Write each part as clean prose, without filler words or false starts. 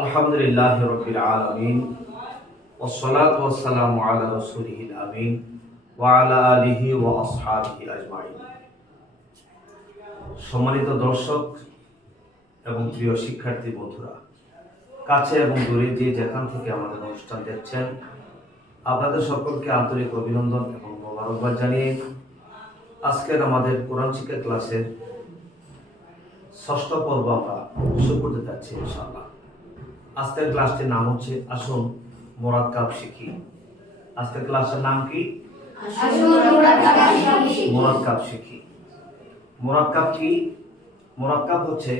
আলহামদুলিল্লাহি রাব্বিল আলামিন ওয়াসসালাতু ওয়াসসালামু আলা রাসূলিল আমিন ওয়া আলা আলিহি ওয়া আসহাবিহি আজমাইন। সম্মানিত দর্শক এবং প্রিয় শিক্ষার্থী বন্ধুরা, কাছে এবং দূরে যে যেখান থেকে আমাদের অনুষ্ঠান দেখছেন, আপনাদের সকলকে আন্তরিক অভিনন্দন এবং মোবারকবাদ জানিয়ে আজকের আমাদের কোরআন শিক্ষা ক্লাসের ষষ্ঠ পর্ব আমরা শুরু করতে যাচ্ছি ইনশাআল্লাহ। আজকের ক্লাসটির নাম হচ্ছে আসুন মুরাক্কাব শিখি। আজকের ক্লাসের নাম কি? মুরাক্কাব শিখি। মুরাক্কাব কি? মুরাক্কাব হচ্ছে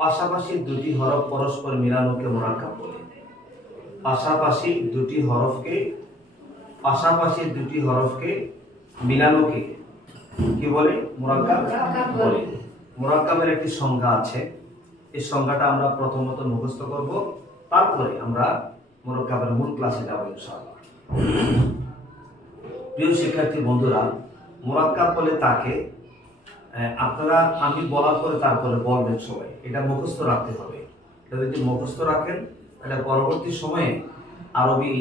পাশাপাশি দুটি হরফ পরস্পর মিলানোকে মুরাক্কাব বলে। পাশাপাশি দুটি হরফকে মিলানোকে কি বলে? মুরাক্কাব বলে। মুরাক্কাবের একটি সংজ্ঞা আছে, এই সংজ্ঞাটা আমরা প্রথমত মুখস্থ করব, তারপরে আমরা মুরাক্কাবের মূল ক্লাসে যাব ইনশাআল্লাহ। প্রিয় শিক্ষার্থী বন্ধুরা, মুরাক্কাব বলে তাকে আপনারা আমি বলার পরে তারপরে বলবেন সবাই, এটা মুখস্থ রাখতে হবে। এটা যদি মুখস্থ রাখেন তাহলে পরবর্তী সময়ে আরবি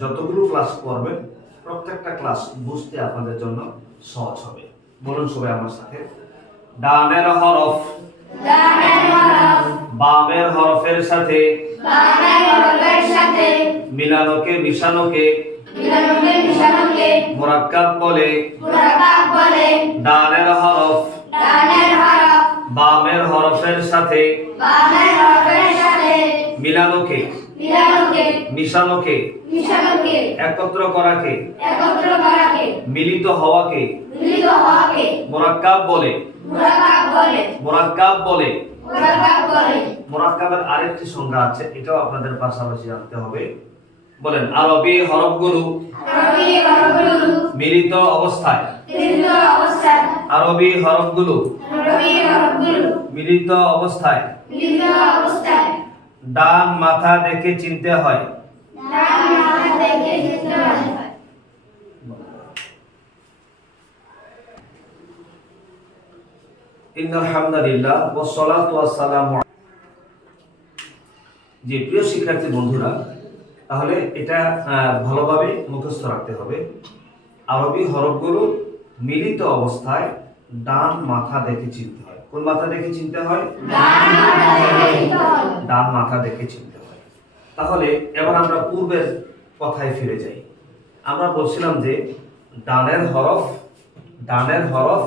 যতগুলো ক্লাস করবেন প্রত্যেকটা ক্লাস বুঝতে আপনাদের জন্য সহজ হবে। বলুন সবাই আমার সাথে, ডানের হরফ বামের হরফের সাথে মিলানোকে মিশানোকে মুরাক্কাব বলে। ডানের হরফ বামের হরফের সাথে মিলানোকে মিশানোকে একত্র করাকে মিলিত হওয়াকে মুরাক্কাব বলে। মুরাক্কাবের আরেকটি সংজ্ঞা আছে, এটাও আপনাদের পাশাপাশি জানতে হবে। বলেন, আরবি হরফগুলো মিলিত অবস্থায়। আরবি হরফগুলো মিলিত অবস্থায় ডান মাথা দেখে চিনতে হয়। ইন্নাল হামদুলিল্লাহ ওয়াস সালাতু ওয়াস সালামু। যে প্রিয় শিক্ষার্থী বন্ধুরা, তাহলে এটা ভালোভাবে মুখস্থ রাখতে হবে। আরবি হরফগুলো মিলিত অবস্থায় ডান মাথা দেখে চিনতে হয়। কোন মাথা দেখে চিনতে হয়? ডান মাথা দেখে চিনতে হয়। তাহলে এবার আমরা পূর্বের কথায় ফিরে যাই। আমরা বলছিলাম যে ডানের হরফ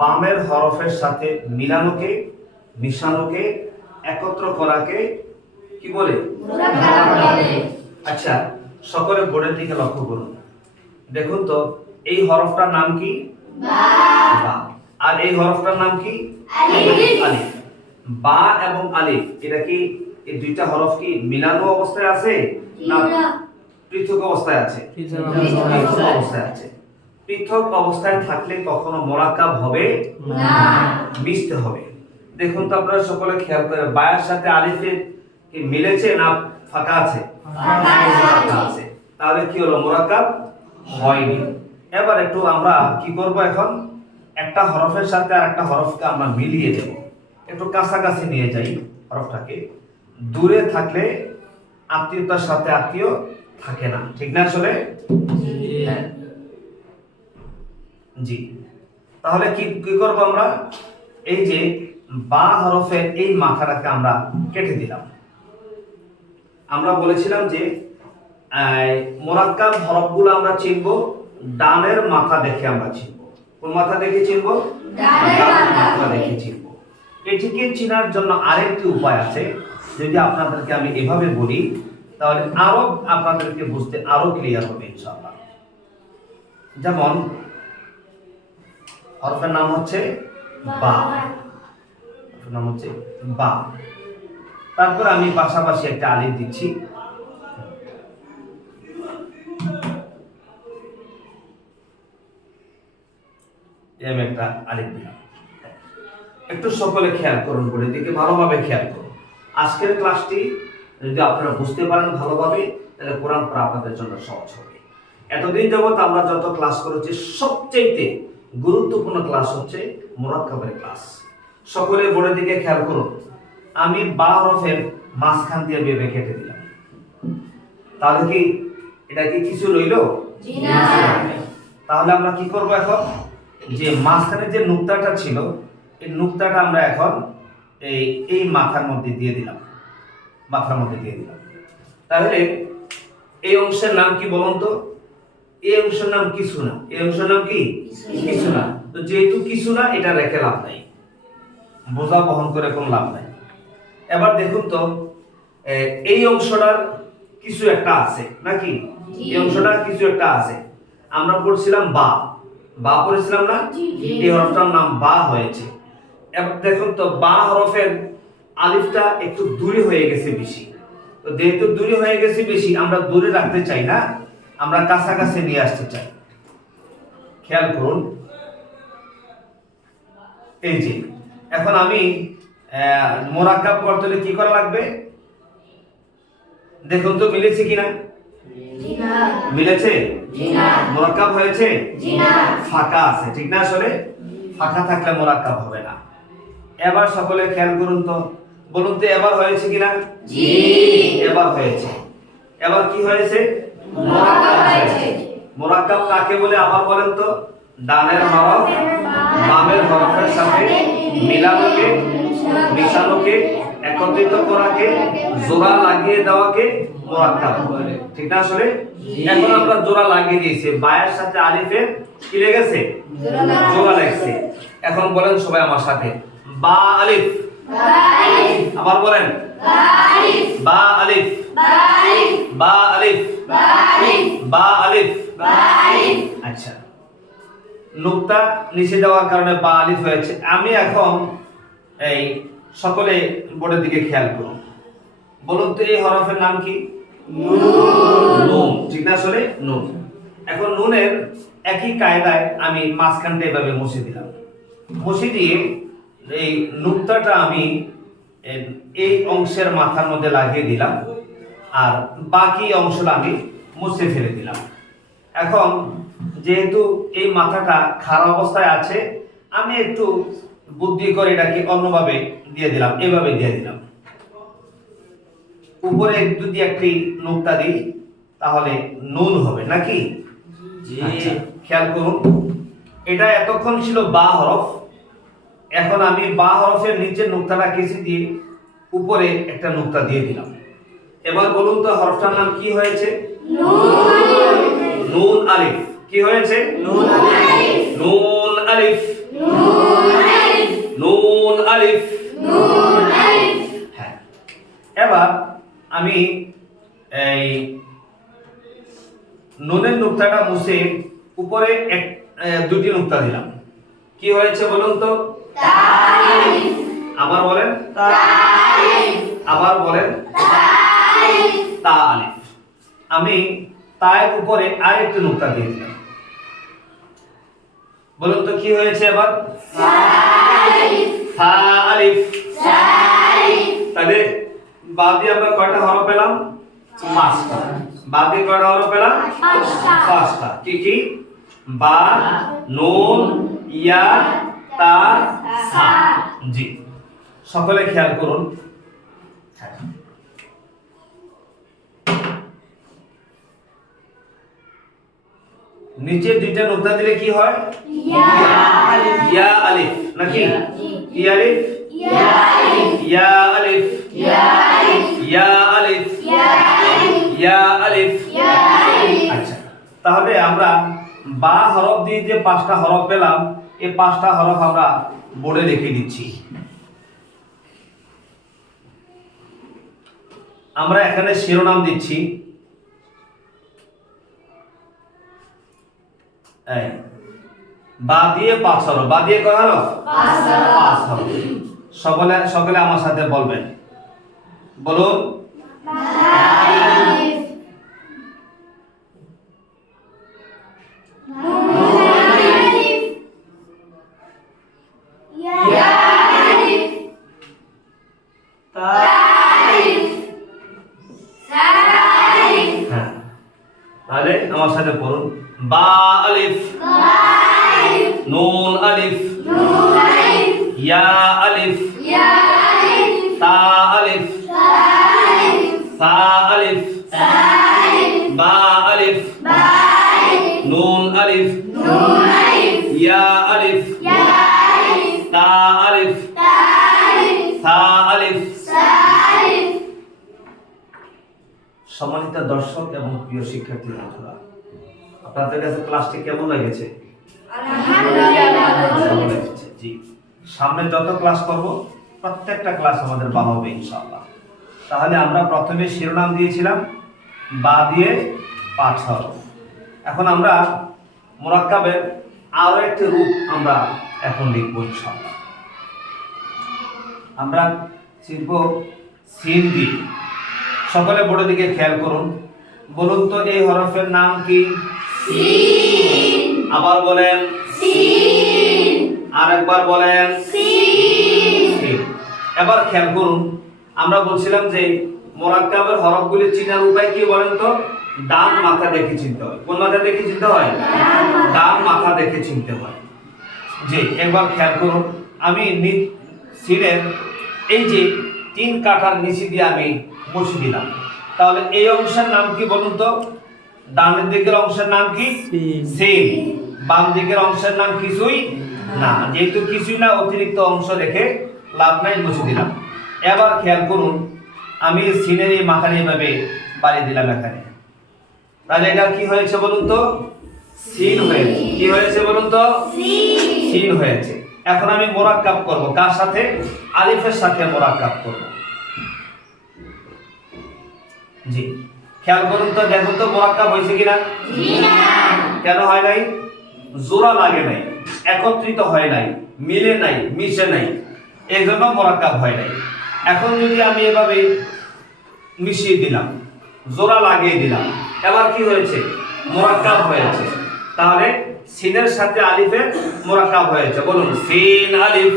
বামের হরফের সাথে মিলানোকে মিশানোকে একত্র করাকে কি বলে? আচ্ছা, সকলে বোর্ডের দিকে লক্ষ্য করুন। দেখুন তো, এই হরফটার নাম কি? বা। আর এই হরফটার নাম কি? আলিফ। বা এবং আলিফ, এটা কি এই দুইটা হরফ কি মিলানো অবস্থায় আছে না পৃথক অবস্থায় আছে? পৃথক অবস্থায় আছে। পৃথক অবস্থায় থাকলে কখনো মুরাক্কাব হবে না, মিশতে হবে। দেখুন তো আপনারা সকলে খেয়াল করে, বায়ের সাথে আলিফের কি মিলেছে না ফাঁকা আছে? ফাঁকা আছে। তাহলে কি হলো? মুরাক্কাব হয়নি। এবার একটু আমরা কি করব, এখন একটা হরফের সাথে আর একটা হরফকে আমরা মিলিয়ে দেব। একটু কাছাকাছি নিয়ে যাই হরফটাকে। দূরে থাকলে আত্মীয়তার সাথে আত্মীয় থাকে না, ঠিক না? আসলে জি। তাহলে কি করব আমরা? এই যে বা হরফের এই মাথাটাকে আমরা কেটে দিলাম। আমরা বলেছিলাম যে মুরাক্কাব হরফগুলো আমরা চিনব ডানের মাথা দেখে আমরা চিনব। কোন মাথা দেখে চিনব? ডানের মাথা দেখে চিনব। এটিকে চেনার জন্য আরেকটি উপায় আছে। যদি আপনাদেরকে আমি এভাবে বলি তাহলে আরো আপনাদেরকে বুঝতে আরো ক্লিয়ার হবে ইনশাআল্লাহ। যেমন হরফের নাম হচ্ছে বা। তারপর আমি পাশাপাশি একটা আলিফ দিচ্ছি। আমি একটা আলিফ দিলাম। একটু সকলে খেয়াল করুন, বলে দিকে ভালোভাবে খেয়াল করুন। আজকের ক্লাসটি যদি আপনারা বুঝতে পারেন ভালোভাবে, তাহলে কোরআন পড়া আপনাদের জন্য সহজ হবে। এতদিন যাবত আমরা যত ক্লাস করেছি সবচেয়ে গুরুত্বপূর্ণ ক্লাস হচ্ছে মুরাক্কাবের ক্লাস। সকলে বোর্ডের দিকে খেয়াল করুন। আমি বা হরফের মাঝখান দিয়ে ভেবে কেটে দিলাম, তাহলে কি এটা কি কিছু রইলো? তাহলে আমরা কি করব এখন, যে মাঝখানে যে নুক্তাটা ছিল এই নুক্তাটা আমরা এখন এই মাথার মধ্যে দিয়ে দিলাম, মাথার মধ্যে দিয়ে দিলাম। তাহলে এই অংশের নাম কি বলুন তো? এই অংশের নাম কিছু না। এই অংশের নাম কি? কিছু না। তো যেহেতু কিছু না, এটা রেখে লাভ নাই, বোঝা বহন করে কোনো লাভ নাই। এবার দেখুন তো এই অংশটার কিছু একটা আছে নাকি? এই অংশটার কিছু একটা আছে। আমরা পড়ছিলাম বা, বা পড়েছিলাম না? এই হরফটার নাম বা হয়েছে। এবার দেখুন তো বা হরফের আলিফটা একটু দূরে হয়ে গেছে বেশি। তো যেহেতু দূরে হয়ে গেছে বেশি, আমরা দূরে রাখতে চাই না, আমরা কাছাকাছি নিয়ে আসতে চাই। খেয়াল করুন, এই যে এখন আমি মোরাক্কাব করতে হলে কি করা লাগবে? দেখুন তো মিলেছে কিনা? মিলেছে? মোরাক্কাব হয়েছে? ফাঁকা আছে, ঠিক না? আসলে ফাঁকা থাকলে মোরাক্কাব হবে না। এবার সকলে খেয়াল করুন তো, বলুন তো এবার হয়েছে কিনা? জি, এবার হয়েছে। এবার কি হয়েছে? মোরাক্কাব হয়েছে। মোরাক্কাব কাকে বলে আবার বলেন তো? ডানের হরফ বামের হরফের সাথে মিলানোকে, মিশানোকে, একত্রিত করাকে, জোড়া লাগিয়ে দেওয়াকে মোরাক্কাব বলে, ঠিক না? আসলে এখন আমরা জোড়া লাগিয়ে দিয়েছি, বায়ের সাথে আলিফের কি লেগেছে? জোড়া লেগেছে। এখন বলেন সবাই আমার সাথে, বা আলিফ, আবার বলেন বা আলিফ, বা আলিফ, বা আলিফ। আচ্ছা, নুক্তা নিচে দেওয়ার কারণে বা আলিফ হয়েছে। আমি এখন এই সকলে বোর্ডের দিকে খেয়াল করুন, বলুন তো এই হরফের নাম কি? নুন, ঠিক না? আসলে নুন। এখন নুনের একই কায়দায় আমি মাঝখানটা এভাবে মুছে দিলাম। মুছে দিয়ে এই নুক্তাটা আমি এই অংশের মাথার মধ্যে লাগিয়ে দিলাম, আর বাকি অংশটা আমি মুছে ফেলে দিলাম। এখন যেহেতু এই মাথাটা খারাপ অবস্থায় আছে, আমি একটু বুদ্ধি করে এটাকে অন্যভাবে দিয়ে দিলাম, এভাবে দিয়ে দিলাম। উপরে যদি একটি নুক্তা দিই তাহলে নুন হবে নাকি? আচ্ছা, খেয়াল করুন, এটা এতক্ষণ ছিল বা হরফ। এখন আমি বা হরফের নিচে নুক্তাটা কেটে দিয়ে উপরে একটা নুক্তা দিয়ে দিলাম। এবার বলুন তো হরফটার নাম কি হয়েছে? নুন আলিফ। কি হয়েছে? নুন আলিফ, নুন আলিফ, নুন আলিফ। হ্যাঁ, এবার আমি এই নুনের নুক্তাটা মুছে উপরে দুটি নুক্তা দিলাম। কি হয়েছে বলুন তো? আবার বলেন, আবার বলেন, তা আলিফ। আমি তার উপরে আরেকটি নুক্তা দিয়ে দিলাম। বলুন তো কি হয়েছে এবার? সা আলিফ। তাহলে বাদে আমরা কয়টা হরফ পেলাম? 5টা। বাদে কয়টা হরফ পেলাম? 5টা। কি কি? বা, নুন, ইয়া, তা, সা। জি, সকলে খেয়াল করুন। নিচে দুইটা নুক্তা দিলে কি হয়? ইয়া আলিফ নাকি? ইয়া আলিফ, ইয়া আলিফ, ইয়া আলিফ, ইয়া আলিফ। আচ্ছা, তাহলে আমরা বা হরফ দিয়ে যে 5টা হরফ পেলাম, এই 5টা হরফ আমরা বোর্ডে লিখে দিচ্ছি। আমরা এখানে শিরোনাম দিচ্ছি, বা দিয়ে 5 হরফ। বা দিয়ে কয় হরফ? 5 হরফ। সকলে সকলে আমার সাথে বলবেন, বলুন তাহলে আমার সাথে পড়ুন, বা আলিফ, নুন আলিফ, ইয়া আলিফ, তা আলিফ সা আলিফ বা আলিফ নুন আলিফ ইয়া আলিফ তা আলিফ সা আলিফ। সম্মানিত দর্শক এবং প্রিয় শিক্ষার্থী বন্ধুরা, আপনাদের কাছে ক্লাসটি কেমন লেগেছে? ভালো লেগেছে। জি, সামনে যত ক্লাস করব প্রত্যেকটা ক্লাস আমাদের ভালো হবে ইনশাআল্লাহ। তাহলে আমরা প্রথমে শিরোনাম দিয়েছিলাম বা দিয়ে 5 হরফ। এখন আমরা মুরাক্কাবের আরো একটি রূপ আমরা এখন লিখব ইনশাআল্লাহ। আমরা শিখব সিন দিয়ে। সকলে বোর্ডের দিকে খেয়াল করুন। বলুন তো এই হরফের নাম কি? সিন। আবার বলেন সিন। আরেকবার বলেন সিন। এবার খেয়াল করুন, আমরা বলছিলাম যে মুরাক্কাবের হরফগুলি চিনার উপায় কি বলেন তো? ডান মাথা দেখে চিনতে হয়। কোন মাথা দেখে চিনতে হয়? ডান মাথা দেখে চিনতে হয়। জি, একবার খেয়াল করুন, আমি সিনের এই যে 3 কাঠার নিচে দিয়ে আমি মুছে দিলাম। তাহলে এই অংশের নাম কি বলুন তো? ডানের দিকের অংশের নাম কি? সিন। বাম দিকের অংশের নাম কিছুই না। যেহেতু কিছুই না, অতিরিক্ত অংশ রেখে লাভ নাই, মুছে দিলাম। এবার খেয়াল করুন, আমি সিনের এই মাথাটা এইভাবে বাড়িয়ে দিলাম এখানে। তাহলে এটা কি হয়েছে বলুন তো? সিন হয়েছে। কি হয়েছে বলুন তো? সিন হয়েছে। এখন আমি মুরাক্কাব করব। কার সাথে? আলিফের সাথে মুরাক্কাব করব। জি, খেয়াল করুন তো, দেখুন তো মুরাক্কাব হয়েছে কিনা? কেন হয় নাই? জোড়া লাগে নাই, একত্রিত হয় নাই, মিলে নাই, মিশে নাই, এই জন্য মুরাক্কাব হয় নাই। এখন যদি আমি এভাবে মিশিয়ে দিলাম, জোড়া লাগিয়ে দিলাম, এবার কি হয়েছে? মুরাক্কাব হয়েছে। তাহলে সিনের সাথে আলিফের মুরাক্কাব হয়েছে। বলুন সিন আলিফ,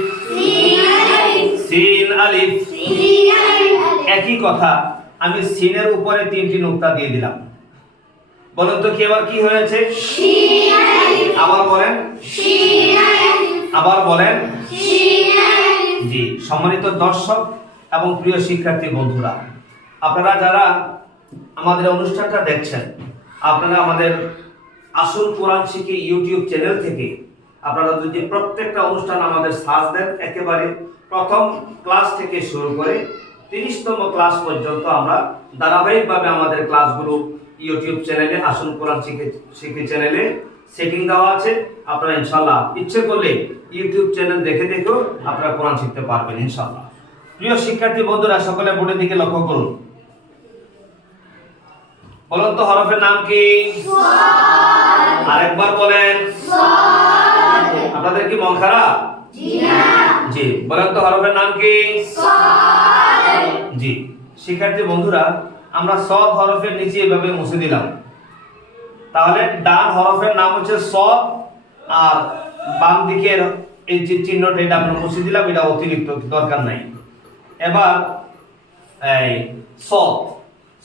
সিন আলিফ। একই কথা আমি সিনের উপরে 3টি নুক্তা দিয়ে দিলাম। বলুন তো কি এবার কি হয়েছে? আবার বলেন, আবার বলেন। জি, সম্মানিত দর্শক এবং প্রিয় শিক্ষার্থী বন্ধুরা, আপনারা যারা আমাদের অনুষ্ঠানটা দেখছেন, আপনারা আমাদের আসল কোরআন শিখি ইউটিউব চ্যানেল থেকে আপনারা যদি প্রত্যেকটা অনুষ্ঠান আমাদের সার্চ দেন, একেবারে প্রথম ক্লাস থেকে শুরু করে 30তম ক্লাস পর্যন্ত আমরা ধারাবাহিকভাবে আমাদের ক্লাসগুলো ইউটিউব চ্যানেলে, আসল কোরআন শিখি চ্যানেলে সেটিং দেওয়া আছে। আপনারা ইনশাআল্লাহ ইচ্ছে করলে ইউটিউব চ্যানেল দেখে দেখেও আপনারা কোরআন শিখতে পারবেন ইনশাআল্লাহ। প্রিয় শিক্ষার্থী বন্ধুরা, সকলে বোর্ডের দিকে লক্ষ্য করুন। বলুন তো হরফের নাম কি? আরেকবার বলেন। আপনাদের কি মন খারাপ? জি, বলেন তো হরফের নাম কি? জি, শিক্ষার্থী বন্ধুরা, আমরা সদ হরফের নিচে এভাবে মুছে দিলাম। তাহলে ডান হরফের নাম হচ্ছে সদ, আর বাম দিকের এই যে চিহ্নটা এটা আমরা মুছে দিলাম, এটা অতিরিক্ত দরকার নাই। এবার এই সদ,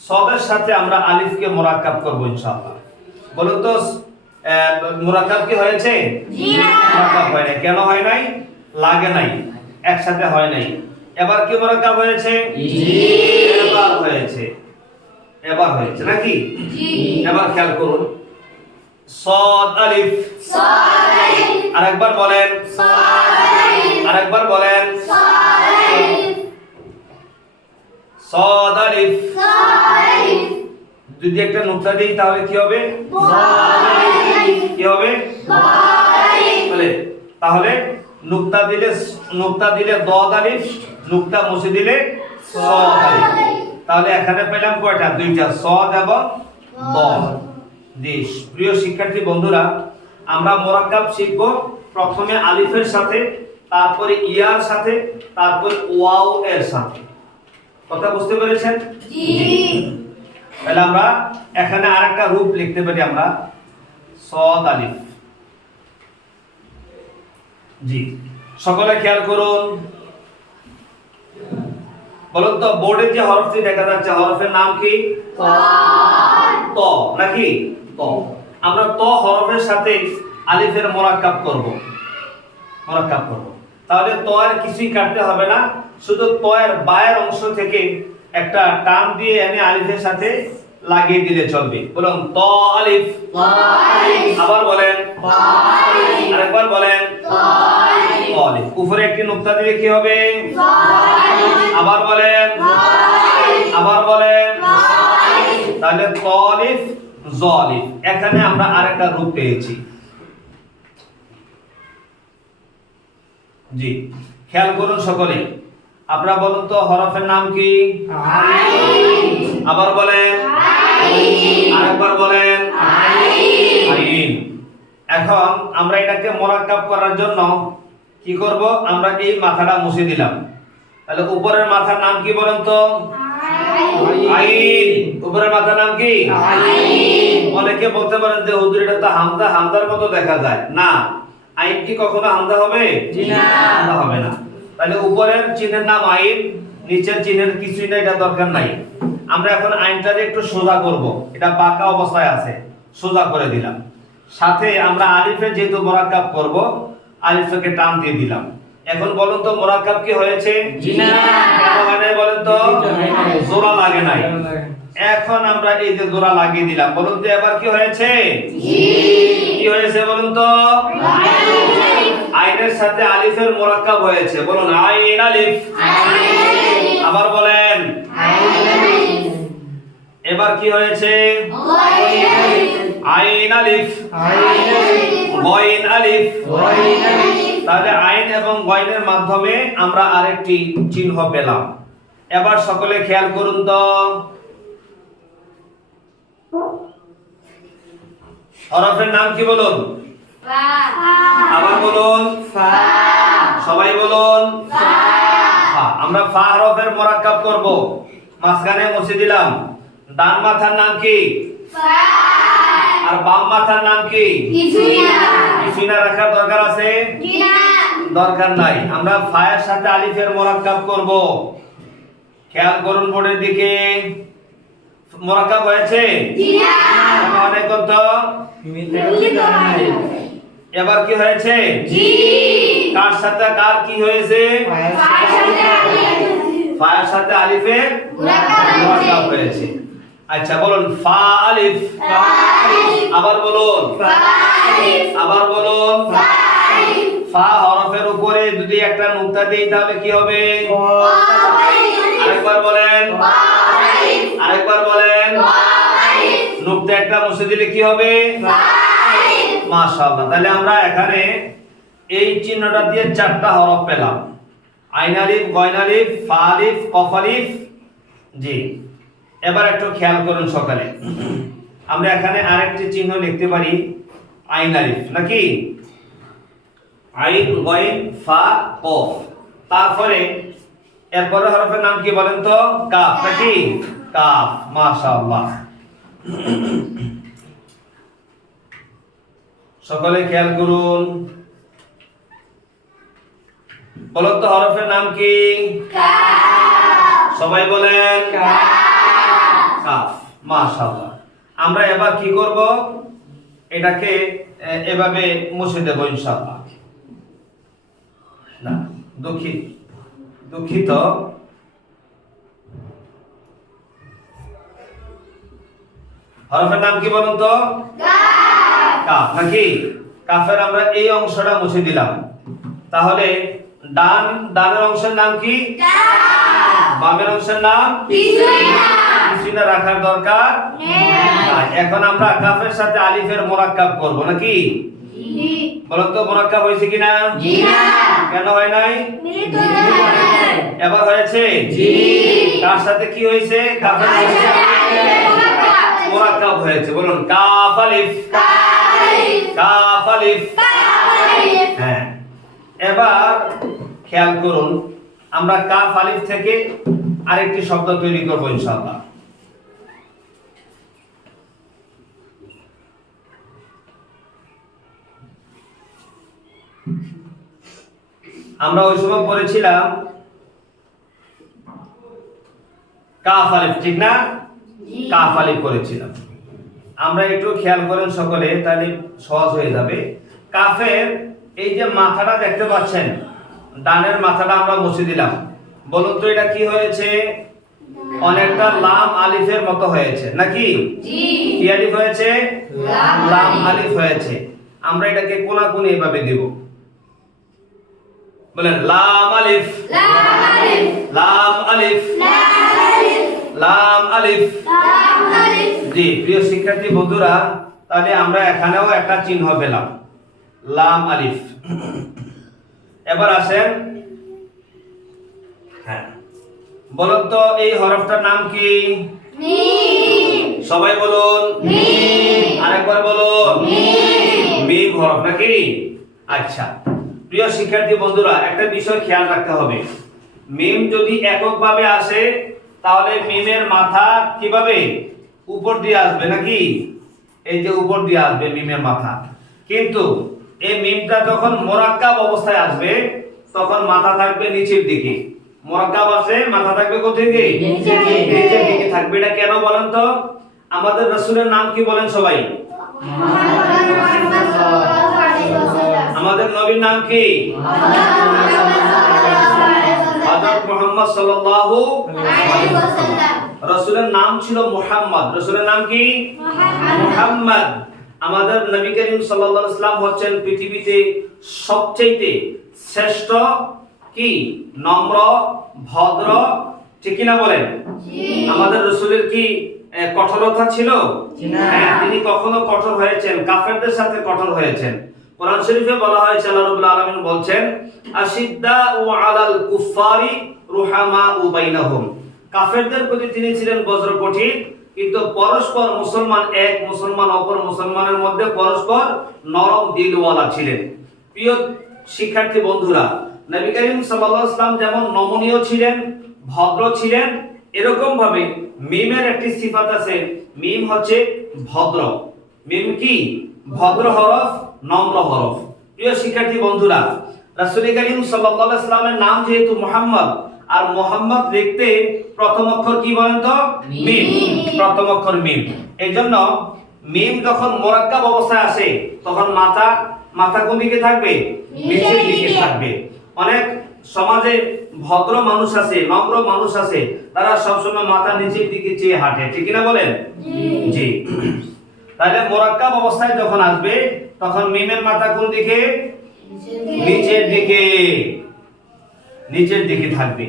সদের সাথে আমরা আলিফকে মুরাক্কাব করব ইনশাআল্লাহ। বলুন তো মুরাক্কাব কি হয়েছে? মুরাক্কাব হয় নাই। কেন হয় নাই? লাগে নাই, একসাথে হয় নাই। এবার কি মুরাক্কাব হয়েছে? এবার হয়েছে, এবার হয়েছে নাকি? এবার খেয়াল করুন, সদ আলিফ। আরেকবার বলেন, আরেকবার বলেন। সদ আলিফ। যদি একটা নুকতা দিই তাহলে কি হবে? কি হবে? তাহলে নুকতা দিলে দদ আলিফ, নুকতা মুছে দিলে সদ আলিফ। তাহলে এখানে পেলাম কয়টা? 2টা, সদ এবং দদ। প্রিয় শিক্ষার্থী বন্ধুরা, আমরা মুরাক্কাব শিখব প্রথমে আলিফের সাথে, তারপরে ইয়ার সাথে, তারপরে ওয়াও এর সাথে। কথা বুঝতে পেরেছেন? জি। তাহলে আমরা এখানে আরেকটা রূপ লিখতে পারি, আমরা সদ আলিফ। জি, সকলে খেয়াল করুন। বলুন তো বোর্ডে যে হরফটি দেখা যাচ্ছে, হরফের নাম কি? ত নাকি? ত। আমরা ত হরফের সাথে আলিফের মুরাক্কাব করব। তাহলে ত আর কিছুই কাটতে হবে না, শুধু ত এর বায়ের অংশ থেকে একটা টান দিয়ে এনে আলিফের সাথে লাগিয়ে দিলে চলবে। বলুন ত আলিফ, আবার বলেন আরেকবার বলেন ত আলিফ। উপরে একটি নুক্তা দিলে কি হবে? আবার বলেন আবার বলেন। তাহলে ত আলিফ জ আলিফ। এখানে আমরা আরেকটা রূপ পেয়েছি। জি, খেয়াল করুন সকলে। আপনারা বলুন তো হরফের নাম কি? আবার বলেন আরেকবার বলেন আইন। এখন আমরা এটাকে মোরাক্কাব করার জন্য কি করব? আমরা এই মাথাটা মুছে দিলাম। তাহলে উপরের মাথার নাম কি বলেন তো? আইন। উপরের মাথার নাম কি? আইন। অনেকে বলতে পারেন যে হুজুর এটা তো হামজা, হামজার মতো দেখা যায় না। আইন কি কখনো হামজা হবে? জি না, হামজা হবে না। তাহলে উপরের চিহ্নের নাম আইন, নিচের চিহ্নের কিছুই না, এটা দরকার নাই। আমরা এখন আইনটাকে একটু সোজা করব। এটা বাঁকা অবস্থায় আছে, সোজা করে দিলাম। সাথে আমরা আলিফে যেহেতু মোরাক্কাব করব, আলিফকে টান দিয়ে দিলাম। এখন বলুন তো মোরাক্কাব কি হয়েছে? জি না। কেন হয় নাই বলেন তো? জোড়া লাগে নাই। এখন আমরা এই যে জোড়া লাগিয়ে দিলাম, বলুন তো এবার কি হয়েছে? জি। কি হয়েছে বলুন তো? আইনের সাথে আলিফের মোরাক্কাব হয়েছে। বলুন আইন আলিফ। আবার বলেন এবার কি হয়েছে? আইন আলিফ গইন আলিফ। তাহলে আইন এবং গইনের মাধ্যমে আমরা আরেকটি চিহ্ন পেলাম। এবার সকলে খেয়াল করুন তো, হরফের নাম কি বলুন? আবার বলুন সবাই বলুন। আমরা ফা হরফের মোরাক্কাব করব। মাঝখানে মুছে দিলাম। ডান মাথার নাম কি? আর বাম মাথার নাম কি? কিছুই না। রাখার দরকার আছে? দরকার নাই। আমরা ফায়ের সাথে আলিফের মোরাক্কাব করব। খেয়াল করুন বোর্ডের দিকে। মোরাক্কাব হয়েছে? অনেক কত? এবার কি হয়েছে? কার সাথে কার কি হয়েছে? ফায়ের সাথে আলিফের মোরাক্কাব হয়েছে। আচ্ছা বলুন ফা আলিফ। আবার বলুন আবার বলুন। ফা হরফের উপরে যদি একটা নুক্তা দেই তাহলে কি হবে? আরেকবার বলেন আরেকবার বলেন। নুক্তা একটা মুছে দিলে কি হবে? মাশাআল্লাহ। তাহলে আমরা এখানে এই চিহ্নটা দিয়ে চারটা হরফ পেলাম। আইন আলিফ, গইন আলিফ, ফা আলিফ, কফ আলিফ। জি, এবার একটু খেয়াল করুন সকালে। আমরা এখানে আরেকটি চিহ্ন লিখতে পারি আইন আলিফ, নাকি? আইন গইন ফা কফ। তারপরে এরপরে হরফের নাম কি বলেন তো? কাফ, নাকি? কাফ। মাশাআল্লাহ। সকলে খেয়াল করুন। বলুন তো হরফের নাম কি? কাফ। সবাই বলেন কাফ। মাশাআল্লাহ। আমরা এবার কি করব? এটাকে এভাবে মুছে দেব ইনশাআল্লাহ। না, দুঃখিত। হরফের নাম কি বলুন তো? কাফ, নাকি? কাফের আমরা এই অংশটা মুছে দিলাম। তাহলে ডানের অংশের নাম কি? বামের অংশের নাম কিছুই না। রাখার দরকার নেই। এখন আমরা কাফের সাথে আলিফের মোরাক্কাব করব, নাকি? বলুন তো মোরাক্কাব হয়েছে কিনা? কেন হয় নাই? এবার হয়েছে। কার সাথে কি হয়েছে? কাফের সাথে মোরাক্কাব হয়েছে। বলুন কাফ আলিফ কাফ আলিফ। হ্যাঁ, এবার খেয়াল করুন, আমরা কাফ আলিফ থেকে আরেকটি শব্দ তৈরি করব ইনশাআল্লাহ। আমরা ওই সময় পড়েছিলাম কাফ আলিফ, ঠিক না? কাফ আলিফ করেছিলাম। আমরা একটু খেয়াল করেন সকলে, তাহলে সহজ হয়ে যাবে। কাফের এই যে মাথাটা দেখতে পাচ্ছেন, ডানের মাথাটা আমরা মুছে দিলাম। বলুন তো এটা কি হয়েছে? অনেকটা লাম আলিফের মতো হয়েছে নাকি? কি আলিফ হয়েছে? লাম আলিফ হয়েছে। আমরা এটাকে কোনাকুনি এভাবে দিব। বলেন লাম আলিফ, লাম আলিফ, লাম আলিফ। জি প্রিয় শিক্ষার্থী বন্ধুরা, তাহলে আমরা এখানেও একটা চিহ্ন পেলাম, লাম আলিফ। এবার আসেন, হ্যাঁ বলুন তো এই হরফটার নাম কি? মিম। সবাই বলুন মিম। আরেকবার বলুন মিম। মিম হরফ নাকি? আচ্ছা প্রিয় শিক্ষার্থী বন্ধুরা, একটা বিষয় খেয়াল রাখতে হবে। মিম যদি এককভাবে আসে তাহলে মিমের মাথা কিভাবে? উপর দিয়ে আসবে নাকি? এই যে উপর দিয়ে আসবে মিমের মাথা। কিন্তু এই মিমটা যখন মুরাক্কাব অবস্থায় আসবে তখন মাথা থাকবে নিচের দিকে। মুরাক্কাব আছে, মাথা থাকবে কোথায় দিকে? নিচের দিকে থাকবে। এটা কেন বলেন তো? আমাদের রাসূলের নাম কি বলেন সবাই? আমাদের নবীর নাম কি? হযরত মুহাম্মদ সাল্লাল্লাহু আলাইহি ওয়াসাল্লাম। রাসূলের নাম ছিল মুহাম্মদ। রাসূলের নাম কি? মুহাম্মদ। আমাদের নবী করিম সাল্লাল্লাহু আলাইহি ওয়াসাল্লাম হচ্ছেন পৃথিবীতে সবচেয়ে শ্রেষ্ঠ কি? নম্র, ভদ্র, ঠিক কি না বলেন? আমাদের রাসূলের কি কঠোরতা ছিল? হ্যাঁ, তিনি কখনো কঠোর হয়েছেন? কাফেরদের সাথে কঠোর হয়েছেন। কোরআন শরীফে বলা হয়েছে, আল্লাহ রাব্বুল আলামিন বলছেন আশিদ্দাউ আলাল কুফারি রুহামাউ বাইনাহুম। কাফেরদের প্রতি তিনি ছিলেন বজ্র কঠিন, কিন্তু পরস্পর মুসলমান এক মুসলমান অপর মুসলমানের মধ্যে পরস্পর নরম দিলওয়ালা ছিলেন। প্রিয় শিক্ষার্থী বন্ধুরা, নবী করিম সাল্লাল্লাহু আলাইহি ওয়াসাল্লাম যেমন নমনীয় ছিলেন, ভদ্র ছিলেন, এরকম ভাবে মিমের একটি সিফাত আছে। মিম হচ্ছে ভদ্র। মিম কি? ভদ্র হরফ, নম্র হরফ। প্রিয় শিক্ষার্থী বন্ধুরা, রাসূল করিম সাল্লাল্লাহু আলাইহি ওয়াসাল্লামের নাম যেহেতু মুহাম্মদ, আর মুহাম্মদ লিখতে প্রথম অক্ষর কি বলেন তো? মিম। প্রথম অক্ষর মিম। এইজন্য মিম যখন মুরাক্কাব অবস্থায় আসে তখন মাথা কোন দিকে থাকবে? নিচের দিকে থাকবে। অনেক সমাজে ভদ্র মানুষ আছে, নম্র মানুষ আছে, তারা সবসময় মাথা নিচের দিকে চেয়ে হাঁটে, ঠিক না বলেন? জি। তাহলে মুরাক্কাব অবস্থায় যখন আসবে তখন মিমের মাথা কোন দিকে? নিচের দিকে, নিচের দিকে থাকবে।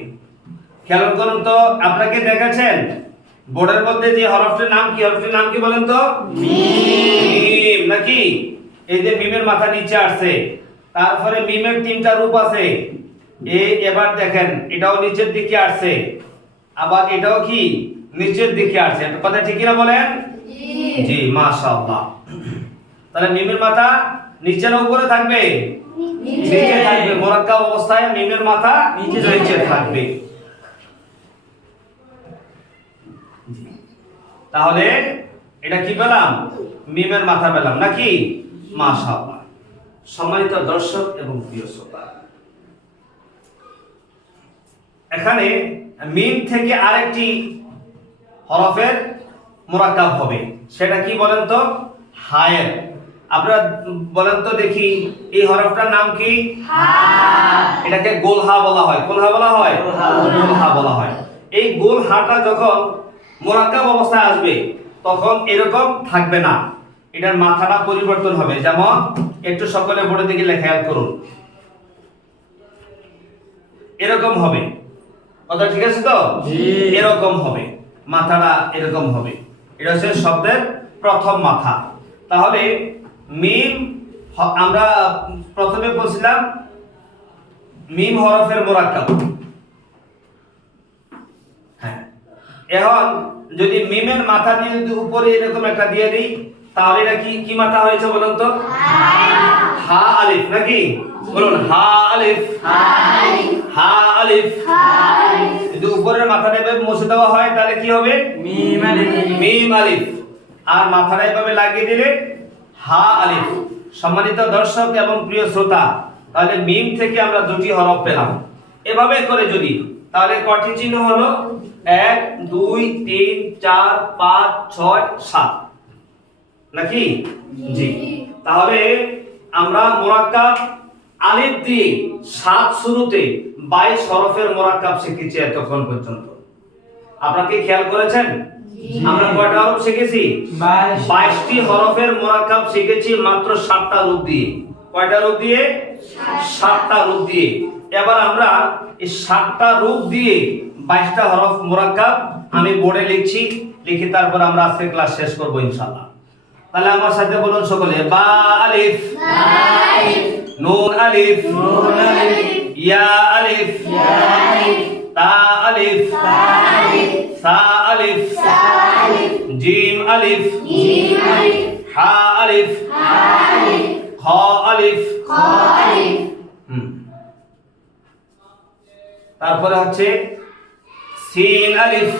খেয়াল করুন তো, আপনাকে দেখাচ্ছেন বোর্ডের মধ্যে যে হরফটির নাম কি? হরফটির নাম কি বলেন তো? মিম নাকি? এই যে মিমের মাথা নিচে আসছে। তারপরে মিমের তিনটা রূপ আছে। এবার দেখেন এটাও নিচের দিকে আসছে, আবার এটাও কি নিচের দিকে আসছে। কথা ঠিক কি না বলেন? জি মাশাআল্লাহ। তাহলে মিমের মাথা নিচে না উপরে থাকবে? নিচে থাকবে। মুরাক্কাব অবস্থায় মিমের মাথা নিচে থাকবে। তাহলে এটা কি পেলাম? মিমের মাথা পেলাম নাকি? মাশাআল্লাহ। সম্মানিত দর্শক এবং প্রিয় শ্রোতা, এখানে মিম থেকে আরেকটি হরফের মুরাক্কাব হবে, সেটা কি বলেন তো? হায়ের। আপনারা বলেন তো দেখি, এই হরফটার নাম কি? হা। এটাকে গোল হা বলা হয়। কোন হা বলা হয়? গোল হা বলা হয়। এই গোল হাটা যখন মুরাক্কাব অবস্থায় আসবে তখন এরকম থাকবে না, এটার মাথাটা পরিবর্তন হবে। যেমন একটু সকলে বোর্ডের দিকে খেয়াল করুন, এরকম হবে। কথা ঠিক আছে তো? এরকম হবে, মাথাটা এরকম হবে। এটা হচ্ছে শব্দের প্রথম মাথা। তাহলে মিম, আমরা প্রথমে বলছিলাম মিম হরফের মুরাক্কাব। হ্যাঁ, এখন যদি মিমের মাথা দিয়ে যদি উপরে এরকম একটা দিয়ে দিই তাহলে এটা কি মাথা হয়েছে বলুন তো? হা আলিফ নাকি? বলুন হা আলিফ, হা আলিফ। যদি উপরের মাথাটা এভাবে মুছে দেওয়া হয় তাহলে কি হবে? মিম আলিফ, মিম আলিফ। আর মাথাটা এভাবে লাগিয়ে দিলে হা আলিফ। সম্মানিত দর্শক এবং প্রিয় শ্রোতা, তাহলে মিম থেকে আমরা দুটি হরফ পেলাম। এভাবে করে যদি, তাহলে কয়টি চিহ্ন হলো? 1 2 3 4 5 6 7 নাকি? জি। তাহলে আমরা মুরাক্কাব আলিফ দিয়ে 7 শুরুতে 22 হরফের মোরাক্কাব শিখেছি এতক্ষণ পর্যন্ত। আপনারা কি খেয়াল করেছেন? আমরা কয়টা হরফ শিখেছি? 22টি হরফের মোরাক্কাব শিখেছি মাত্র 7টা রূপ দিয়ে। কয়টা রূপ দিয়ে? 7টা রূপ দিয়ে। এবার আমরা এই 7টা রূপ দিয়ে 22টা হরফ মোরাক্কাব আমি বোর্ডে লিখছি, লিখে তারপর আমরা আজকে ক্লাস শেষ করব ইনশাআল্লাহ। তাহলে আমার সাথে বলুন সকলে, বা আলিফ, নুন আলিফ, ইয়া আলিফ, তা আলিফ, সা আলিফ, জিম আলিফ, হা আলিফ, খ আলিফ, তারপরে হচ্ছে সিন আলিফ,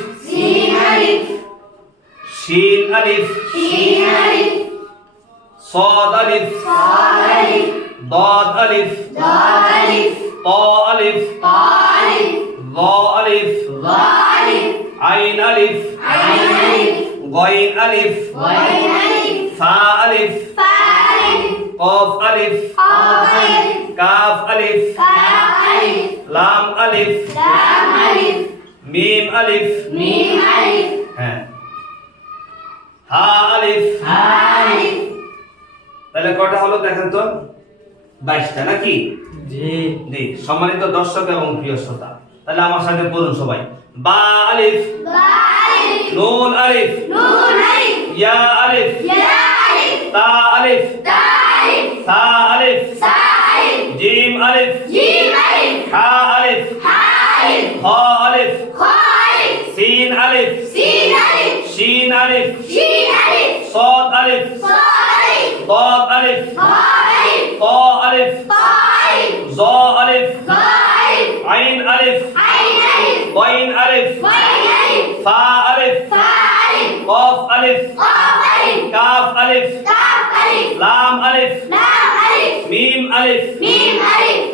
শিন আলিফ, صاد ألف ضاد ألف ط ألف ظا ألف عين ألف غين ألف فا ألف قاف ألف كاف ألف لام ألف ميم ألف হা আলিফ। তাহলে কয়টা হলো দেখেন তো? 22টা নাকি? জি। সম্মানিত দর্শক এবং প্রিয় শ্রোতা, তাহলে আমার সাথে পড়ুন সবাই, বা আলিফ, নুন আলিফ, ইয়া আলিফ, তা আলিফ, সা আলিফ, জিম আলিফ, হা আলিফ, খ আলিফ, সিন আলিফ, শিন আলিফ, صاد ألف ضاد ألف طا ألف ظا ألف عين ألف غين ألف فا ألف قاف ألف كاف ألف لام ألف ميم ألف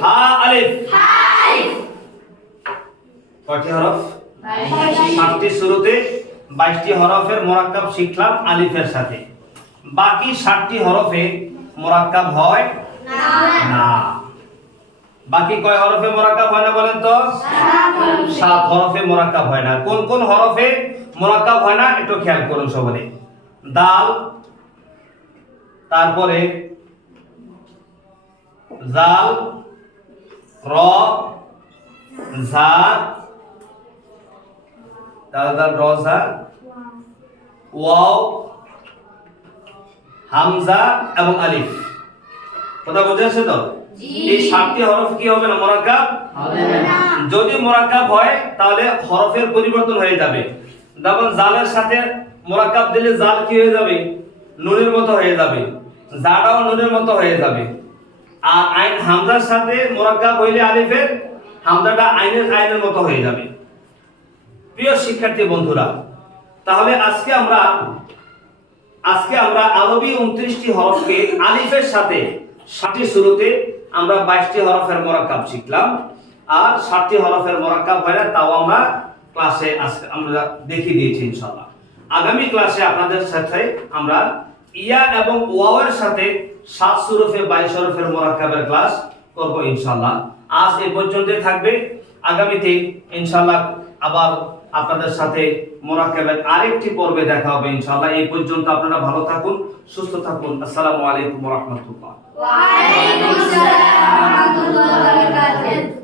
ها ألف কয়টি হরফ? 7টি শুরুতে 22টি হরফের মোরাক্কাব শিখলাম আলিফের সাথে। বাকি 7টি হরফে মোরাক্কাব হয় না। বাকি কয় হরফে মোরাক্কাব হয় না বলেন তো? 7 হরফে মোরাক্কাব হয় না। কোন কোন হরফে মোরাক্কাব হয় না একটু খেয়াল করুন সবাই। দাল, তারপরে জাল, র, ঝা, দাল রজা, ওয়াও, হামজা এবং আলিফ। কথা বুঝেছেন তো? এই 7টি হরফ কি হবে না? মোরাক্কাব হবে না। যদি মোরাক্কাব হয় তাহলে হরফের পরিবর্তন হয়ে যাবে। যেমন জালের সাথে মোরাক্কাব দিলে জাল কি হয়ে যাবে? নুনের মতো হয়ে যাবে, জাটাও নুনের মতো হয়ে যাবে। আর আইন হামজার সাথে মোরাক্কাব হইলে আলিফের হামজাটা আইনের মতো হয়ে যাবে। প্রিয় শিক্ষার্থী বন্ধুরা, তাহলে আজকে আমরা আরবি 29টি হরফকে আলিফের সাথে 7টি শুরুতে আমরা 22টি হরফের মোরাক্কাব শিখলাম। আর 7টি হরফের মোরাক্কাব হয় না, তাও আমরা ক্লাসে আজকে আমরা দেখিয়ে দিয়েছি ইনশাআল্লাহ। আগামী ক্লাসে আপনাদের সাথে আমরা ইয়া এবং ওয়াওয়ের সাথে 7 শুরুফে 22 হরফের মোরাক্কাবের ক্লাস করব ইনশাআল্লাহ। আজ এই পর্যন্তই থাকবে। আগামীতে ইনশাআল্লাহ আবার আপনাদের সাথে মোরাক্কাবের আরেকটি পর্বে দেখা হবে ইনশাআল্লাহ। এই পর্যন্ত আপনারা ভালো থাকুন, সুস্থ থাকুন। আসসালামু আলাইকুম ওয়া রাহমাতুল্লাহ। ওয়া আলাইকুম আসসালাম ওয়া রাহমাতুল্লাহি ওয়া বারাকাতুহু।